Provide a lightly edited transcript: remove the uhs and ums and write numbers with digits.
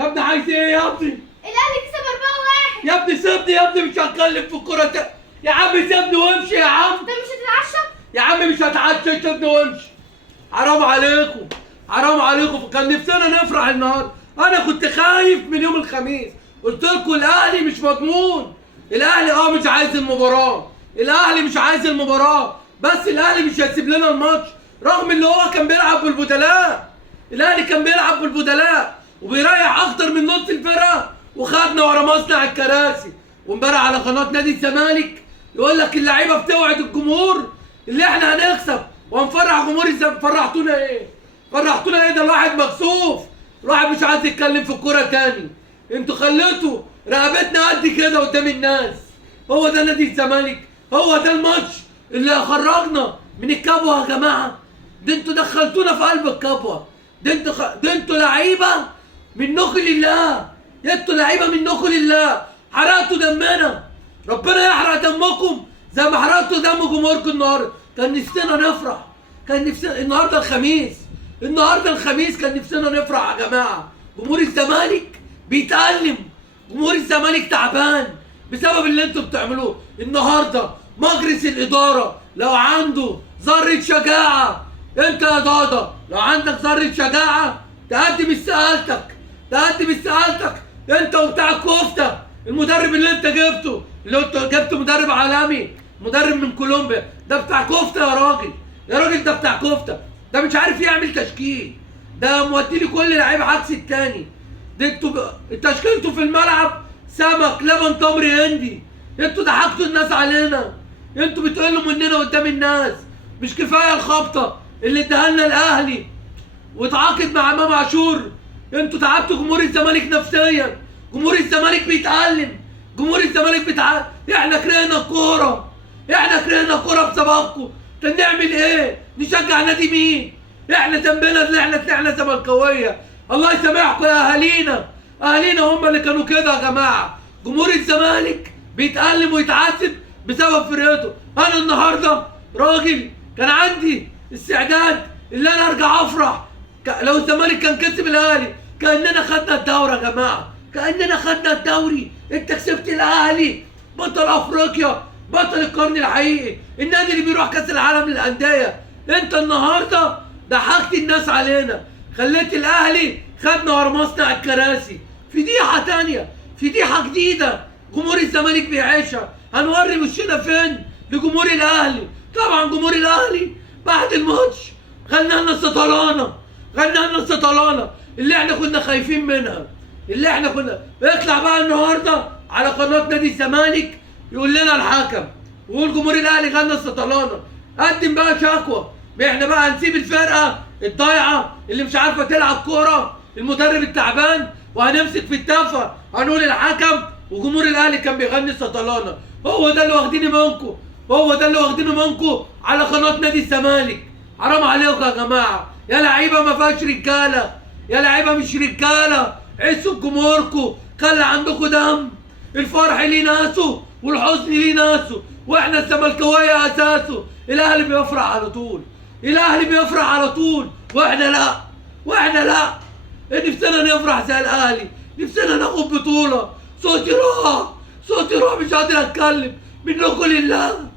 يا ابني عايز ايه يا ابني؟ الاهلي كسب 4-1. يا ابني سيبني يا ابني، مش هتكلم في الكوره يا عم سيبني وامشي يا عم. انت مش هتتعشى؟ يا عم مش هتعشى، سيبني وامشي. حرام عليكم، حرام عليكم، كان نفسنا نفرح النهارده. انا كنت خايف من يوم الخميس، قلت لكم الاهلي مش مضمون. الاهلي مش عايز المباراه، الاهلي مش عايز المباراه، بس الاهلي مش هيسيب لنا الماتش رغم اللي هو كان بيلعب بالبدلاء. الاهلي كان بيلعب بالبدلاء وبيريح اكتر من نص الفرقه، وخدنا ورا مصنع الكراسي. وامبارح على قناه نادي الزمالك يقول لك اللعيبه بتوعد الجمهور اللي احنا هنكسب وهنفرح جمهور الزمالك. فرحتونا ايه؟ فرحتونا ايه؟ ده الواحد مكسوف، الواحد مش عايز يتكلم في الكوره تاني. انتوا خليتوا رقبتنا قد كده قدام الناس. هو ده نادي الزمالك؟ هو ده الماتش اللي خرجنا من الكبوه يا جماعه؟ ده انتوا دخلتونا في قلب الكبوه. ده انتوا لعيبه منكم لله، انتوا لعيبه منكم لله. حرقتوا دمنا، ربنا يحرق دمكم زي ما حرقتوا دم جمهوركم النهارده. كان نفسنا نفرح، كان نفسنا النهارده الخميس، النهارده الخميس كان نفسنا نفرح يا جماعه. جمهور الزمالك بيتألم، جمهور الزمالك تعبان بسبب اللي انتوا بتعملوه النهارده. مجلس الاداره لو عنده ذره شجاعه، انت يا ضاضه لو عندك ذره شجاعه تقدم استقالتك، تقدم استقالتك انت وبتاع الكفته. المدرب اللي انت جبته، اللي انت جبته مدرب عالمي، مدرب من كولومبيا، ده بتاع كفته يا راجل، يا راجل ده بتاع كفته، ده مش عارف يعمل تشكيل، ده مودي لي كل لعيب عكس التاني. ده انتوا تشكيلته في الملعب سمك لبن تمر هندي. انتوا ضحكتوا الناس علينا، انتوا بتقلوا مننا قدام الناس. مش كفايه الخبطه اللي اداها لنا الاهلي وتعاقد مع امام عاشور؟ انتوا تعبتوا جمهور الزمالك نفسيا، جمهور الزمالك بيتألم، جمهور الزمالك احنا كرهنا الكوره، احنا كرهنا الكوره بسببكم. كان نعمل ايه؟ نشجع نادي مين؟ احنا ذنبنا اللي احنا طلعنا زملكاويه. الله يسامحكم يا اهالينا، اهالينا هم اللي كانوا كده يا جماعه. جمهور الزمالك بيتألم ويتعذب بسبب فرقته. انا النهارده راجل كان عندي استعداد اللي انا ارجع افرح لو الزمالك كان كسب الاهلي، كاننا خدنا الدوري يا جماعه، كاننا خدنا الدوري. انت كسبت الاهلي بطل افريقيا، بطل القرن الحقيقي، النادي اللي بيروح كاس العالم للانديه. انت النهارده ضحكت الناس علينا، خليت الاهلي خدنا ورا مصنع الكراسي. فضيحه تانيه، فضيحه جديده جمهور الزمالك بيعيشها. هنوري وشنا فين لجمهور الاهلي؟ طبعا جمهور الاهلي بعد الماتش غنى لنا السطلانه، غنى لنا السطلانه اللي احنا كنا خايفين منها، اللي احنا كنا. يطلع بقى النهارده على قناه نادي الزمالك يقول لنا الحكم، ويقول جمهور الاهلي غنى السطلانه. قدم بقى شكوى، احنا بقى هنسيب الفرقه الضايعه اللي مش عارفه تلعب كوره، المدرب التعبان، وهنمسك في التافه هنقول الحكم وجمهور الاهلي كان بيغني السطلانه. هو ده اللي واخدينه منكم، هو ده اللي واخدينه منكم على قناه نادي الزمالك. حرام عليكم يا جماعه، يا لعيبه ما فيهاش رجاله، يا لعيبه مش رجاله. عزوا بجمهوركم، خلي عندكم دم. الفرح ليه ناسه والحزن ليه ناسه، واحنا الزملكاويه اساسه. الاهلي بيفرح على طول، الاهلي بيفرح على طول، واحنا لا، واحنا لا. نفسنا نفرح زي الاهلي، نفسنا ناخد بطوله. صوتي راح، صوتي راح، مش قادر اتكلم. منكم لله.